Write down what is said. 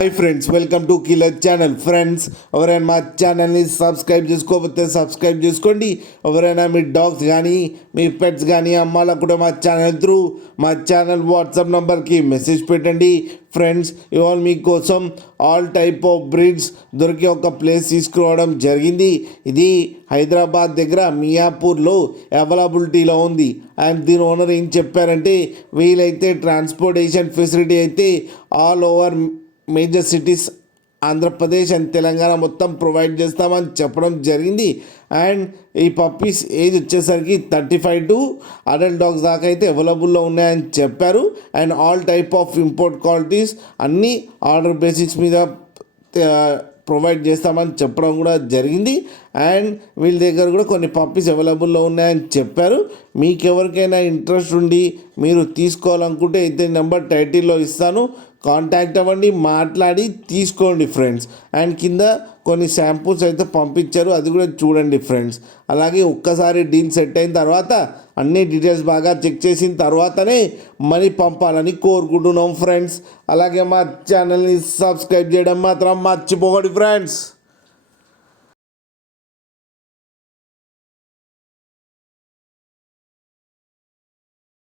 Hi friends, welcome to killer channel. Friends, ఎవరైనా మా ఛానల్ని సబ్స్క్రైబ్ చేసుకోకపోతే సబ్స్క్రైబ్ చేసుకోండి. ఎవరైనా మీ డాగ్స్ కానీ మీ పెట్స్ కానీ అమ్మాలకు కూడా మా ఛానల్ వాట్సాప్ నెంబర్కి మెసేజ్ పెట్టండి. ఫ్రెండ్స్, ఇవాళ మీకోసం ఆల్ టైప్ ఆఫ్ బ్రీడ్స్ దొరికే ఒక ప్లేస్ తీసుకురావడం జరిగింది. ఇది హైదరాబాద్ దగ్గర మియాపూర్లో అవైలబిలిటీలో ఉంది. అండ్ దీని ఓనర్ ఏం చెప్పారంటే, వీలైతే ట్రాన్స్పోర్టేషన్ ఫెసిలిటీ అయితే all over major cities Andhra Pradesh and Telangana మొత్తం ప్రొవైడ్ చేస్తామని చెప్పడం జరిగింది. అండ్ ఈ పప్పీస్ ఏజ్ వచ్చేసరికి 35 టు అడల్ట్ డాగ్స్ దాకా అయితే అవైలబుల్లో ఉన్నాయని చెప్పారు. And all type of import qualities అన్నీ ఆర్డర్ బేసిక్స్ మీద ప్రొవైడ్ చేస్తామని చెప్పడం కూడా జరిగింది. అండ్ వీళ్ళ దగ్గర కూడా కొన్ని పప్పీస్ అవైలబుల్లో ఉన్నాయని చెప్పారు. మీకు ఎవరికైనా ఇంట్రెస్ట్ ఉండి మీరు తీసుకోవాలనుకుంటే అయితే నెంబర్ టైటిల్లో ఇస్తాను, కాంటాక్ట్ అవ్వండి, మాట్లాడి తీసుకోండి ఫ్రెండ్స్. అండ్ కింద కొన్ని శాంపుల్స్ అయితే పంపించారు, అది కూడా చూడండి ఫ్రెండ్స్. అలాగే ఒక్కసారి డీల్ సెట్ అయిన తర్వాత అన్ని డీటెయిల్స్ బాగా చెక్ చేసిన తర్వాతనే మనీ పంపాలని కోరుకుంటున్నాం ఫ్రెండ్స్. అలాగే మా ఛానల్ని సబ్స్క్రైబ్ చేయడం మాత్రం మర్చిపోకండి ఫ్రెండ్స్.